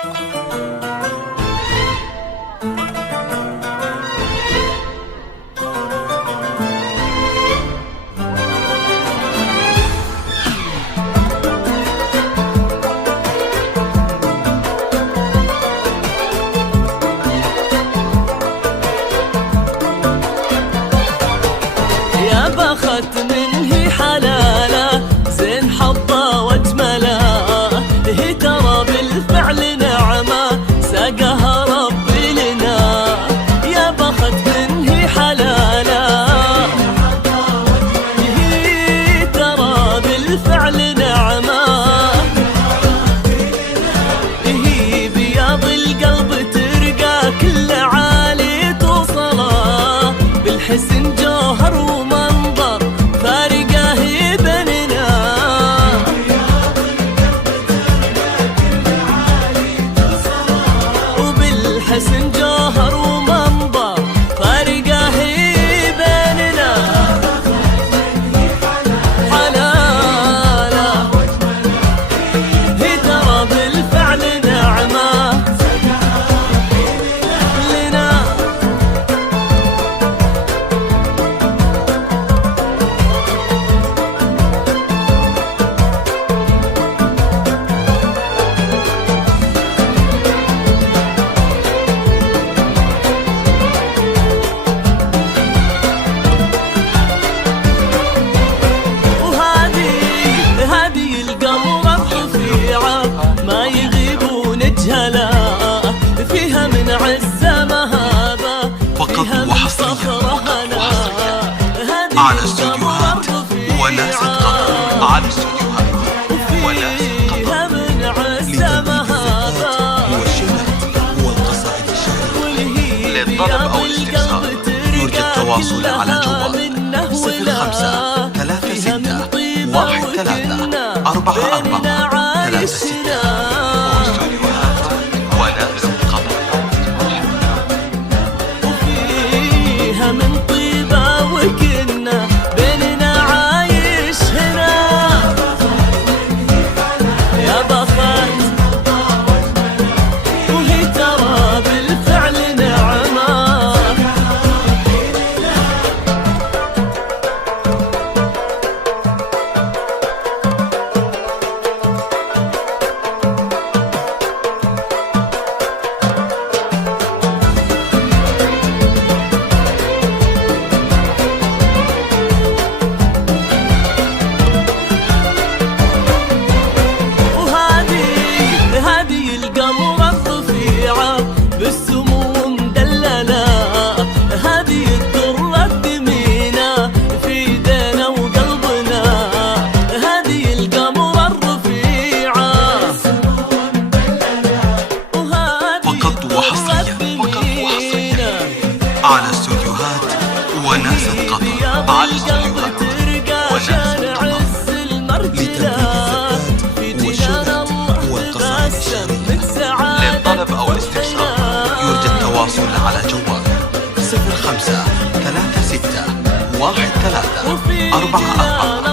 يا بخت منه حلاله زين حظه واجمله، هي ترى بالفعل نعمه ساقها ربي لنا. يا بخت منه حلاله هي ترى بالفعل نعمه، هي بياض القلب ترقى كل عالي توصله، بالحسن جوهر ومنظر فارقه بيننا. وبالحسن جوهر ومنظر فارقه بيننا. حلاله هي ترى بالفعل نعمه لنا. ما يغيبون جهلا فيها من عزة مهابة، فقط وحصريا على استوديوهات وناسة قطر، على استوديوهات وناسة قطر لتنفيذ والشنات والقصائد الشعرية. للطلب أو الاستفسار يرجى التواصل على جوال 05 36 13 44 36. واستوديوهات وناسة قطر وفيها من طيبة وكنا بيننا عايش هنا. يا بخت وهي ترى بالفعل نعمة. القمر الرفيعة بالسمو مدللة، هذه الدرة الثمينة في ايدينا وقلبنا. هذه القمر الرفيعة فقط وحصريا على استوديوهات وناسة قطر، على استوديوهات وناسة قطر لتنفيذ الزفات والشنات والقصائد الشعرية. للطلب أو الاستفسار يرجى التواصل على جوال 05 36 13 44